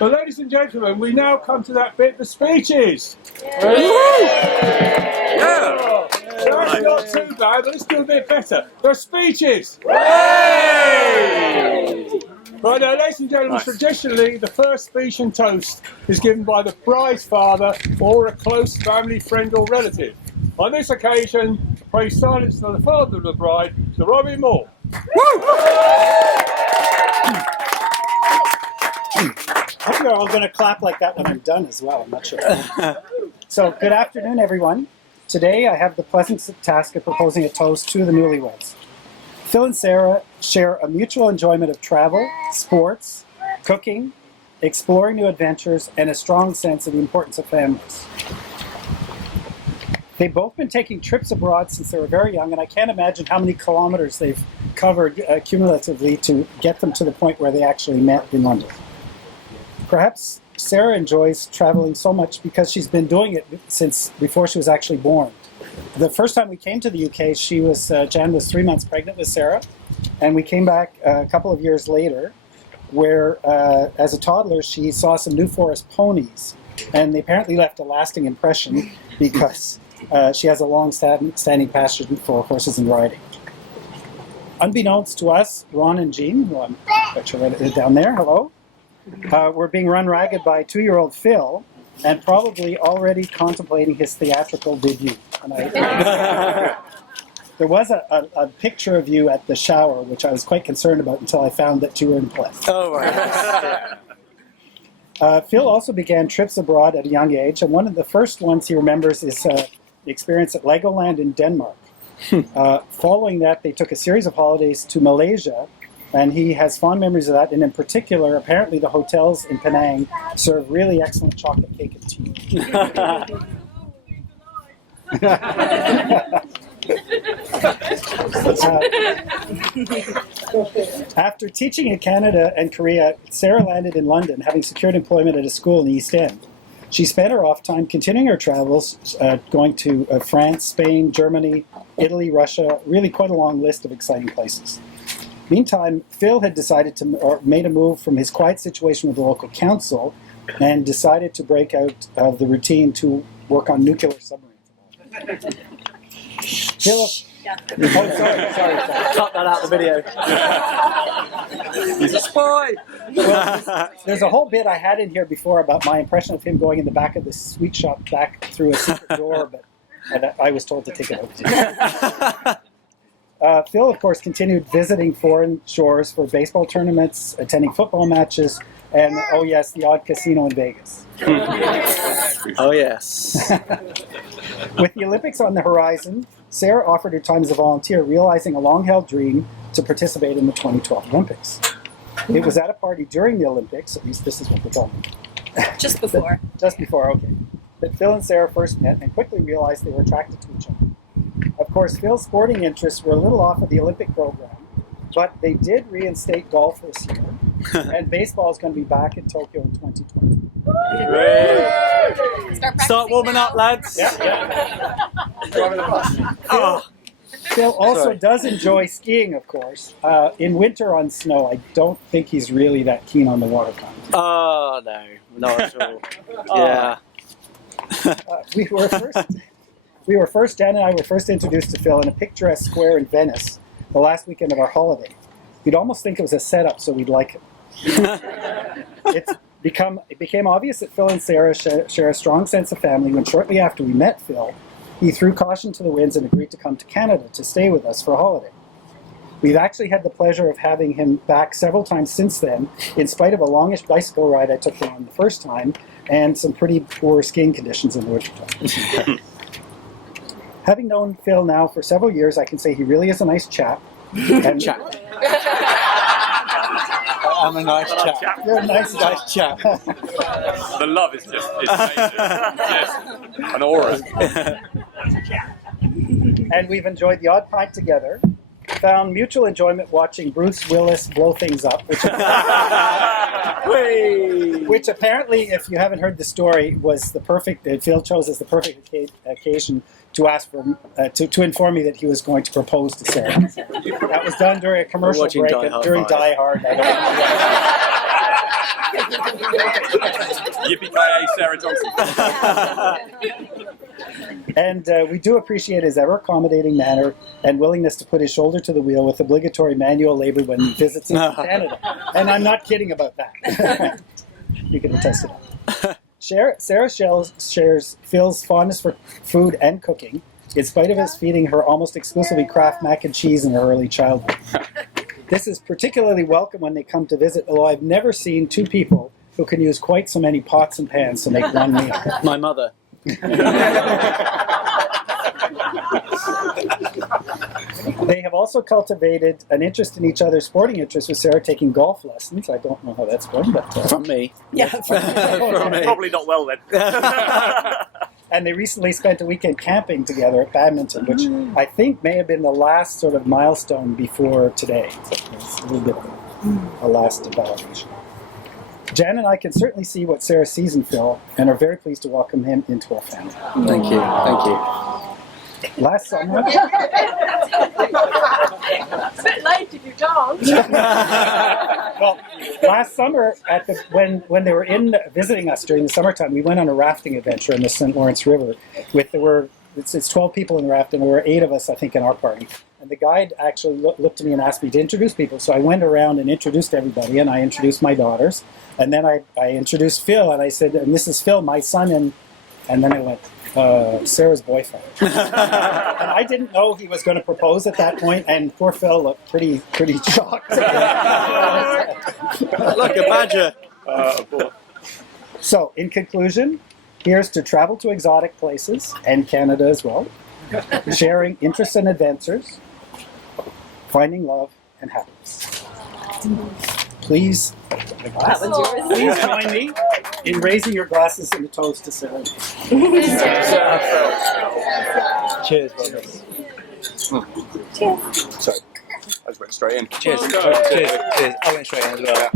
Well, ladies and gentlemen, we now come to that bit, the speeches. Yeah. That's not too bad, let's do a bit better. The speeches. Right now, ladies and gentlemen, traditionally, the first speech and toast is given by the bride's father or a close family friend or relative. On this occasion, pray silence for the father of the bride, Sir Robbie Moore. I think we're all going to clap like that when I'm done as well. I'm not sure. So, good afternoon, everyone. Today, I have the pleasant task of proposing a toast to the newlyweds. Phil and Sarah share a mutual enjoyment of travel, sports, cooking, exploring new adventures, and a strong sense of the importance of families. They've both been taking trips abroad since they were very young, and I can't imagine how many kilometers they've covered cumulatively to get them to the point where they actually met in London. Perhaps Sarah enjoys traveling so much because she's been doing it since before she was actually born. The first time we came to the UK, Jan was 3 months pregnant with Sarah, and we came back a couple of years later where, as a toddler, she saw some New Forest ponies, and they apparently left a lasting impression because she has a long-standing passion for horses and riding. Unbeknownst to us, Ron and Jean, who I'm down there, hello, were being run ragged by 2-year-old Phil, and probably already contemplating his theatrical debut. And there was a picture of you at the shower, which I was quite concerned about until I found that you were in place. Oh, my Phil also began trips abroad at a young age, and one of the first ones he remembers is the experience at Legoland in Denmark. Following that, they took a series of holidays to Malaysia, and he has fond memories of that, and in particular, apparently the hotels in Penang serve really excellent chocolate cake and tea. After teaching in Canada and Korea, Sarah landed in London, having secured employment at a school in the East End. She spent her off time continuing her travels, going to France, Spain, Germany, Italy, Russia, really quite a long list of exciting places. Meantime, Phil had decided made a move from his quiet situation with the local council and decided to break out of the routine to work on nuclear submarines. Phil, sorry. Cut that out of the video. He's a spy. Well, there's a whole bit I had in here before about my impression of him going in the back of the sweet shop back through a secret door, but I was told to take it out. Phil, of course, continued visiting foreign shores for baseball tournaments, attending football matches, and, oh yes, the odd casino in Vegas. Oh, yes. With the Olympics on the horizon, Sarah offered her time as a volunteer, realizing a long-held dream to participate in the 2012 Olympics. It was at a party during the Olympics, at least this is what we're talking about. Just before. Just before, okay. That Phil and Sarah first met and quickly realized they were attracted to each other. Of course, Phil's sporting interests were a little off of the Olympic program, but they did reinstate golf this year, and baseball is going to be back in Tokyo in 2020. Start warming up, lads. Phil also does enjoy skiing, of course. In winter on snow, I don't think he's really that keen on the water content. Oh, no, not at all. Yeah. Jan and I were first introduced to Phil in a picturesque square in Venice the last weekend of our holiday. You'd almost think it was a setup so we'd like it. It became obvious that Phil and Sarah share a strong sense of family when shortly after we met Phil, he threw caution to the winds and agreed to come to Canada to stay with us for a holiday. We've actually had the pleasure of having him back several times since then, in spite of a longish bicycle ride I took him on the first time and some pretty poor skiing conditions in the wintertime. Having known Phil now for several years, I can say he really is a nice chap. And I'm a nice chap. You're a nice chap. The love is just amazing. Yes, an aura. And we've enjoyed the odd pint together. Found mutual enjoyment watching Bruce Willis blow things up, which apparently, if you haven't heard the story, was the perfect. Phil chose as the perfect occasion to ask for to inform me that he was going to propose to Sarah. That was done during a commercial break during Die Hard. I don't know. Yippee-ki-yay, Sarah Johnson. And we do appreciate his ever accommodating manner and willingness to put his shoulder to the wheel with obligatory manual labor when he visits us in Canada. And I'm not kidding about that. You can attest to that. Sarah shares Phil's fondness for food and cooking, in spite of his feeding her almost exclusively Kraft mac and cheese in her early childhood. This is particularly welcome when they come to visit, although I've never seen two people who can use quite so many pots and pans to make one meal. My mother. They have also cultivated an interest in each other's sporting interests, with Sarah taking golf lessons. I don't know how that's going, but... From me. Yeah. From me. Probably not well then. And they recently spent a weekend camping together at badminton, which I think may have been the last sort of milestone before today. So it's a little bit of a last validation. Jan and I can certainly see what Sarah sees in Phil and are very pleased to welcome him into our family. Thank you. Thank you. Last summer... It's a bit late if you don't. Well, last summer, when they were visiting us during the summertime, we went on a rafting adventure in the St. Lawrence River. It's 12 people in the raft, and there were 8 of us, I think, in our party. And the guide actually looked at me and asked me to introduce people. So I went around and introduced everybody, and I introduced my daughters. And then I introduced Phil, and I said, and this is Phil, my son, and then I went, Sarah's boyfriend. And I didn't know he was going to propose at that point, and poor Phil looked pretty shocked. Like a badger. So, in conclusion, here's to travel to exotic places, and Canada as well, sharing interests and adventures, finding love and happiness. Please join me in raising your glasses in a toast to Sarah. Cheers, brothers. Sorry, I just went straight in. Cheers. Cheers. Cheers. I went straight in as well.